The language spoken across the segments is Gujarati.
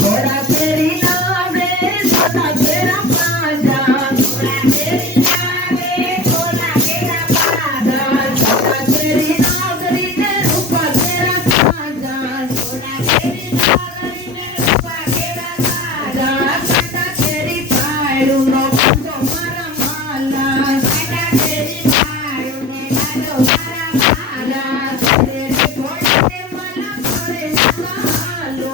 ઘોડા ફેરી લાવે ઘોડા ફેરા પાજા ઘોડા ફેરી લાવે ઘોડા ફેરા પાજા ઘોડા ફેરી નાગરીને રૂપા ફેરા પાજા ઘોડા ફેરી નાગરીને રૂપા ફેરા પાજા ઘોડા ફેરી પાડું નો બંધો મારા માલા ઘોડા ફેરી પાડું ને લાલો મારા માલા તેરે ઘોડે માલા ઘોડે માલો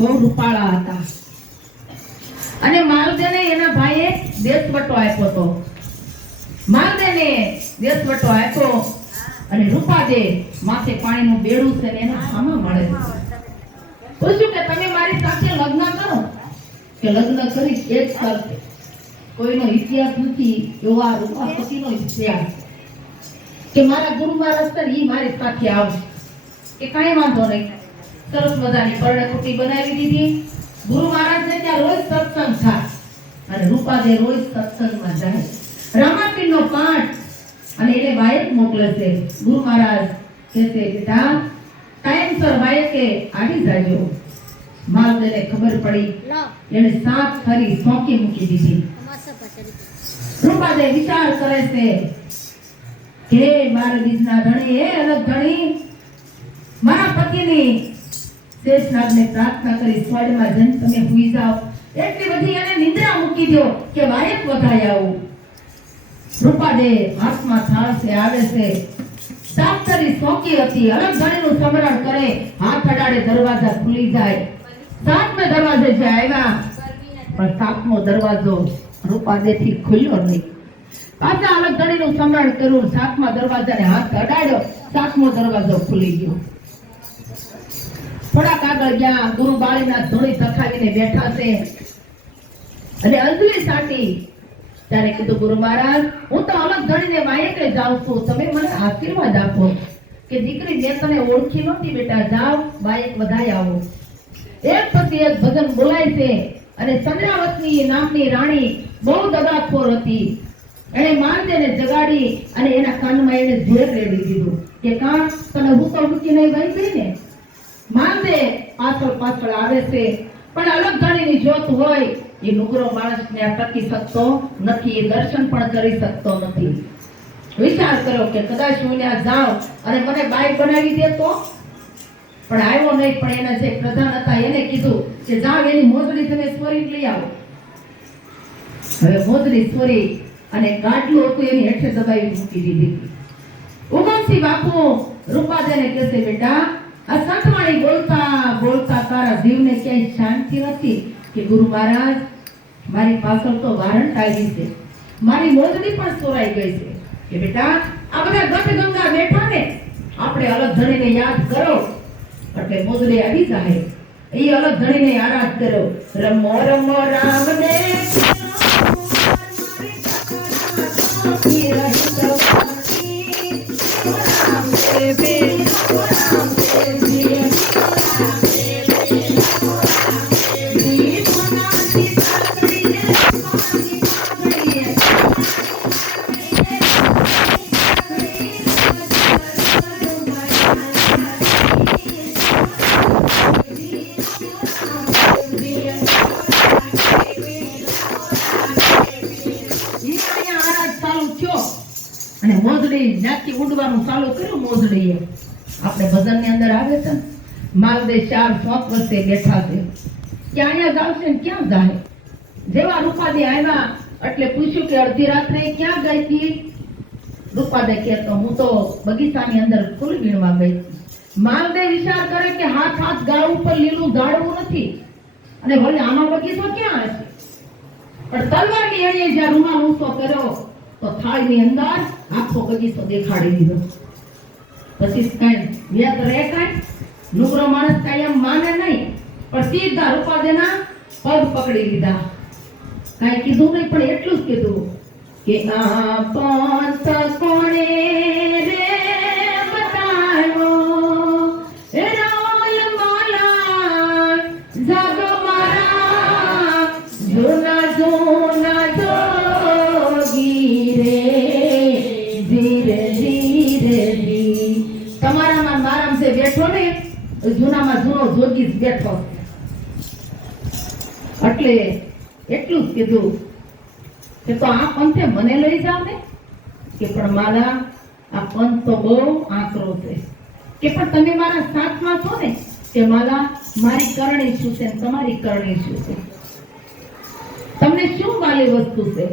બહુ રૂપાળા હતા અને માલદેને એના ભાઈએ દેશવટો આપ્યો હતો. માલદેને દેશવટો આપ્યો અને રૂપાદે માથે પાણીનું બેડું છે ને એના સામા મળે પૂછ્યું કે તમે મારી સાથે લગ્ન કરો કે લગ્ન કરી એક સાથે. કોઈનો ઇતિહાસ નથી એવો આ રૂપાપતિનો ઇતિહાસ કે મારા ગુરુ મહારાજ ઈ મારી સાથે આવશે કે કાંઈ વાંધો નહીં. સરસ મજાની પરણકુટી બનાવી દીધી. ગુરુ મહારાજને ત્યાં રોજ સત્સંગ થાય અને રૂપાદે રોજ સત્સંગમાં જાય. રામાપીરનો પાઠ અને એને વાયક મોકલે છે. ગુરુ મહારાજ કહે છે બેટા ટાઈમસર વાયકે આવી જાજો. માલદેને ખબર પડી એને સાત ખરી સોંકી મૂકી દીધી. રૂપાદે વિચાર કરે છે કે મારા બીજના ધણી એ અલગ ધણી મારા પતિની શેષનાગને પ્રાર્થના કરી સ્વર્ગમાં જન તમે હુઈ જાઓ. એટલી બધી એને નિંદ્રા મૂકી દો કે વાયક વધાઈ આવું. રૂપાદે હાથમાં થાળસે આવે છે. સાતરી સોકી હતી. અલગ ધણીનું સ્મરણ કરે. હાથ અડાડે દરવાજા ખુલી જાય. સાતમે દરવાજે જે આવ્યા પણ સાતમો દરવાજો રૂપાદેથી ખુલ્યો નહીં. પાછા અલગ ધણીનું સ્મરણ કર્યું. સાતમા દરવાજાને હાથ અડાડ્યો. સાતમો દરવાજો ખુલી ગયો. થોડાક આગળ ગયા. ગુરુ બાળીના ધોળી તખાવીને બેઠા છે અને અંજલિ સાટી. ત્યારે કીધું ગુરુ મહારાજ હું તો અલગ ધણીને વાયકે જાઉં છું. તમે મને આશીર્વાદ આપો કે દીકરી મેં તને ઓળખી નહોતી બેટા જાઓ વાયક વધાઈ આવો. એક પછી એક ભજન બોલાય છે અને ચંદ્રાવતની નામની રાણી બહુ દગાખોર હતી. એને માલદેને જગાડી અને એના કાનમાં એને ઝેર રેડી દીધું કે કાં તને હું તો મૂકી નહીં વહી ગઈ ને. માલદે પાછળ પાછળ આવે છે પણ અલગ ધણીની જોત હોય એ નુગરો માણસને ટકી શકતો નથી. એ દર્શન પણ કરી શકતો નથી. વિચાર કર્યો કે કદાચ હું ત્યાં જાઉં અને મને બાઈ બનાવી દે તો. પણ આવ્યો નહીં. પણ એના જે પ્રધાન હતા એને કીધું કે જાવ એની મોજડી તમે સ્વરી લઈ આવો. હવે મોજડી સ્વરી અને ગાડલું હતું એની હેઠે દબાવી મૂકી દીધી. ઉગમસિંહ બાપુ રૂપાદેને કહેશે બેટા આ સંતવાણી બોલતા બોલતા તારા જીવને ક્યાંય શાંતિ નથી કે ગુરુ મહારાજ મારી પાછળ તો વારંટ આવી છે. મારી મોજડી પણ ચોરાઈ ગઈ છે કે બેટા આ બધા ગઢ ગંગા બેઠા ને આપણે અલગ ધણીને યાદ કરો એટલે મોજડી આવી જાય. એ અલગ ધણીને આરાધ કરો. રમો રમો રામને મોજડી જ્યાંથી ઉડવાનું ચાલુ કર્યું. મોજડીએ આપણે આપણે ભજનની અંદર આવે છે ને, માલદે 4 વર્ષે બેઠા છે કે અહીંયા જાવશે ને ક્યાં જાય. જેવા રૂપાદે આવ્યા એટલે પૂછ્યું કે અડધી રાત્રે ક્યાં ગઈ હતી. રૂપાદે કહે તો હું તો બગીચાની અંદર ફૂલ વીણવા ગઈ. માલદે વિચાર કરે કે હાથ ગાળ ઉપર લીલું ઝાડવું નથી અને ભલે આનો બગીચો ક્યાં હશે. પણ તલવારની અણીએ જ્યાં રૂમાલ ઊંચો કર્યો તો થાળીની અંદર આખો બગીચો દેખાડી દીધો. પછી કઈ વ્યાત રહે કઈ નુકરો માણસ કઈ એમ માને નહીં, પણ સીધા રૂપાદેના પગ પકડી લીધા. કઈ કીધું નહીં, પણ એટલું જ કીધું કે આ પંથ કોણે રે બતાવ્યો રોલ માલા જાગો મારા જૂના જૂના જોગી રે ધીરે ધીરે ધી. તમારામાં મારામ જે બેઠો ને જૂનામાં જૂનો જોગી જ બેઠો. એટલે એટલું જ કીધું કે તો આ પંથે મને લઈ જાવ ને. કે પણ મારા આ પંથ તો બહુ આકરો છે. કે પણ તમે મારા સાથમાં છો ને. કે મારા મારી કરણી શું છે તમારી કરણી શું છે, તમને શું વાલી વસ્તુ છે.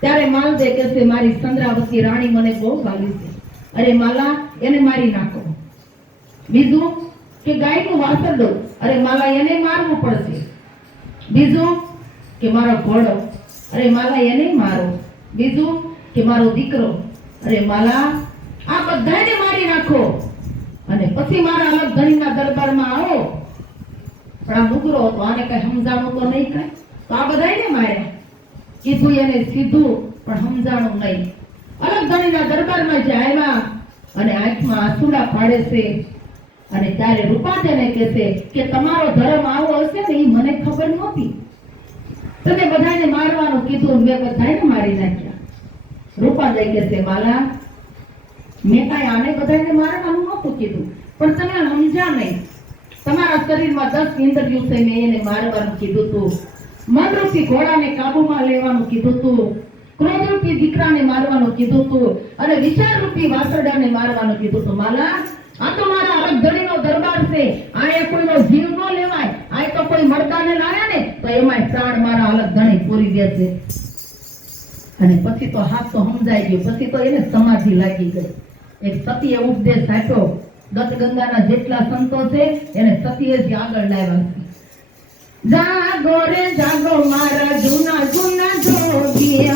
ત્યારે માલદે કહે છે મારી ચંદ્રાવતી રાણી મને બહુ વાલી છે. અરે માલા એને મારી નાખો. બીજું કે ગાયનું વાસરડું, અરે માલા એને મારવું પડશે. બીજું કે મારો ઘોડો, અરે માલા એને મારો. બીજું કે મારો દીકરો, અરે માલા આ બધાને મારી નાખો અને પછી મારા અલગ ધણીના દરબારમાં આવો. પણ આ નુગરો હતો, આને કઈ સમજાણું તો નહીં કઈ, તો આ બધાને માર્યા. કીધું એને સીધું પણ સમજાણું નહીં. અલગ ધણીના દરબારમાં જે આવ્યા અને આંખમાં આંસુડા પાડે છે. અને ત્યારે રૂપાદેને કહે છે કે તમારો ધર્મ આવો હશે ને એ મને ખબર નહોતી. તમે બધાને મારવાનું કીધું, મેં બધાને મારી નાખ્યા. રૂપાદે કહે છે માલા મેં કાંઈ આને બધાને મારવાનું નહોતું કીધું, પણ તમે સમજ્યા નહીં. તમારા શરીરમાં 10 ઇન્દ્રિયો છે, મેં એને મારવાનું કીધું તું. મનરૂપી ઘોડાને કાબુમાં લેવાનું કીધું તું. ક્રોધરૂપી દીકરાને મારવાનું કીધું તું અને વિચારરૂપી વાસરડાને મારવાનું કીધું તું. માલા આ તો મારા અલગ ધણીનો દરબાર છે, આયા કોઈનો જીવ ન લેવાય. આ તો કોઈ મરદાને લાયા ને તો એમાંય પ્રાણ મારા અલગ ધણી પૂરી દેશે. અને પછી તો હાથ તો સમજાઈ ગયો. પછી તો એને સમાધિ લાગી ગઈ. એક સતીએ ઉપદેશ આપ્યો. દત્તગંગાના જેટલા સંતો છે એને સતીએ જ આગળ લાવ્યા છે. જાગો રે જાગો મારા જૂના જૂના જોગી,